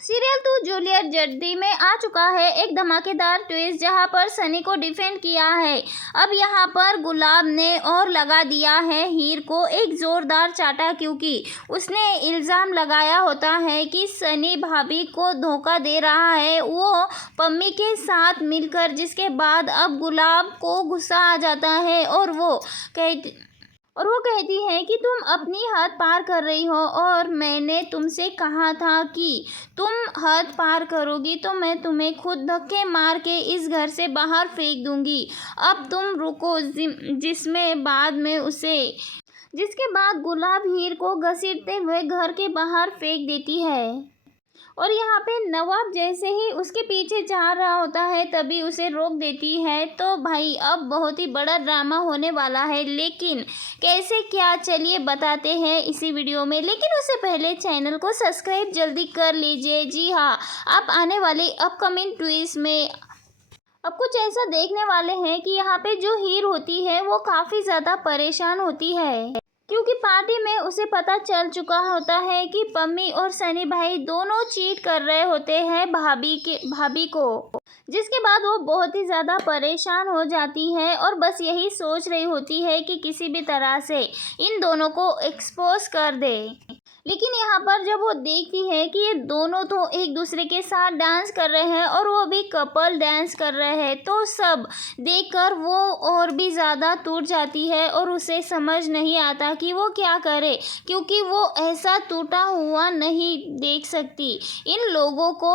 Serial 2 Juliet जल्दी में आ चुका है एक धमाकेदार ट्विस्ट जहां पर सनी को डिफेंड किया है। अब यहां पर गुलाब ने और लगा दिया है हीर को एक जोरदार चाटा, क्योंकि उसने इल्ज़ाम लगाया होता है कि सनी भाभी को धोखा दे रहा है वो पम्मी के साथ मिलकर, जिसके बाद अब गुलाब को गुस्सा आ जाता है और वो कहती है कि तुम अपनी हद पार कर रही हो और मैंने तुमसे कहा था कि तुम हद पार करोगी तो मैं तुम्हें खुद धक्के मार के इस घर से बाहर फेंक दूंगी। अब तुम रुको। जिसके बाद गुलाब हीर को घसीटते हुए घर के बाहर फेंक देती है और यहाँ पे नवाब जैसे ही उसके पीछे जा रहा होता है तभी उसे रोक देती है। तो भाई अब बहुत ही बड़ा ड्रामा होने वाला है, लेकिन कैसे क्या चलिए बताते हैं इसी वीडियो में। लेकिन उससे पहले चैनल को सब्सक्राइब जल्दी कर लीजिए। जी हाँ, आप आने वाले अपकमिंग ट्विस्ट में अब कुछ ऐसा देखने वाले हैं कि यहाँ पे जो हीर होती है वो काफ़ी ज़्यादा परेशान होती है, क्योंकि पार्टी में उसे पता चल चुका होता है कि पम्मी और सनी भाई दोनों चीट कर रहे होते हैं भाभी को। जिसके बाद वो बहुत ही ज़्यादा परेशान हो जाती है और बस यही सोच रही होती है कि किसी भी तरह से इन दोनों को एक्सपोज कर दे। लेकिन यहाँ पर जब वो देखती है कि ये दोनों तो एक दूसरे के साथ डांस कर रहे हैं और वो भी कपल डांस कर रहे हैं, तो सब देखकर वो और भी ज़्यादा टूट जाती है और उसे समझ नहीं आता कि वो क्या करे, क्योंकि वो ऐसा टूटा हुआ नहीं देख सकती। इन लोगों को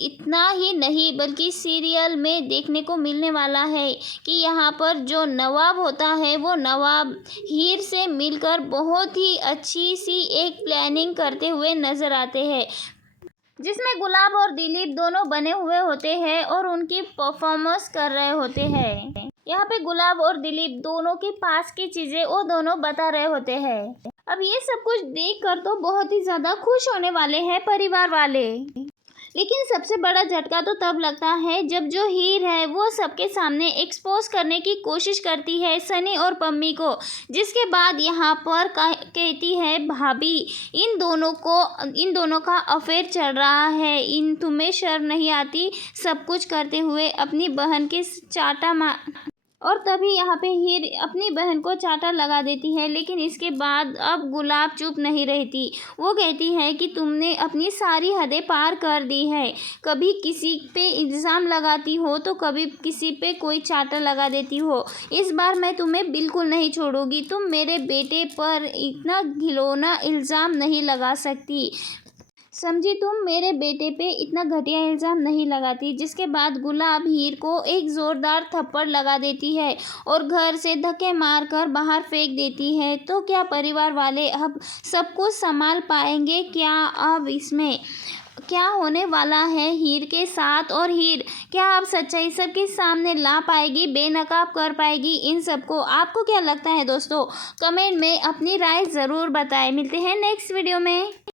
इतना ही नहीं बल्कि सीरियल में देखने को मिलने वाला है कि यहाँ पर जो नवाब होता है वो नवाब हीर से मिलकर बहुत ही अच्छी सी एक प्लानिंग करते हुए नजर आते हैं, जिसमें गुलाब और दिलीप दोनों बने हुए होते हैं और उनकी परफॉर्मेंस कर रहे होते हैं। यहाँ पे गुलाब और दिलीप दोनों के पास की चीजें वो दोनों बता रहे होते हैं। अब ये सब कुछ देखकर तो बहुत ही ज्यादा खुश होने वाले हैं परिवार वाले। लेकिन सबसे बड़ा झटका तो तब लगता है जब जो हीर है वो सबके सामने एक्सपोज करने की कोशिश करती है सनी और पम्मी को, जिसके बाद यहाँ पर कहती है भाभी इन दोनों का अफेयर चल रहा है, तुम्हें शर्म नहीं आती सब कुछ करते हुए अपनी बहन के चाटा और तभी यहाँ पे हीर अपनी बहन को चाटा लगा देती है। लेकिन इसके बाद अब गुलाब चुप नहीं रहती, वो कहती है कि तुमने अपनी सारी हदें पार कर दी है, कभी किसी पे इल्ज़ाम लगाती हो तो कभी किसी पे कोई चाटा लगा देती हो, इस बार मैं तुम्हें बिल्कुल नहीं छोड़ूंगी, तुम मेरे बेटे पर इतना घिनौना इल्ज़ाम नहीं लगा सकती, समझी, तुम मेरे बेटे पे इतना घटिया इल्ज़ाम नहीं लगाती। जिसके बाद गुलाब हीर को एक ज़ोरदार थप्पड़ लगा देती है और घर से धक्के मारकर बाहर फेंक देती है। तो क्या परिवार वाले अब सब कुछ संभाल पाएंगे? क्या अब इसमें क्या होने वाला है हीर के साथ, और हीर क्या अब सच्चाई सबके सामने ला पाएगी, बेनकाब कर पाएगी इन सबको? आपको क्या लगता है दोस्तों? कमेंट में अपनी राय ज़रूर बताएं। मिलते हैं नेक्स्ट वीडियो में।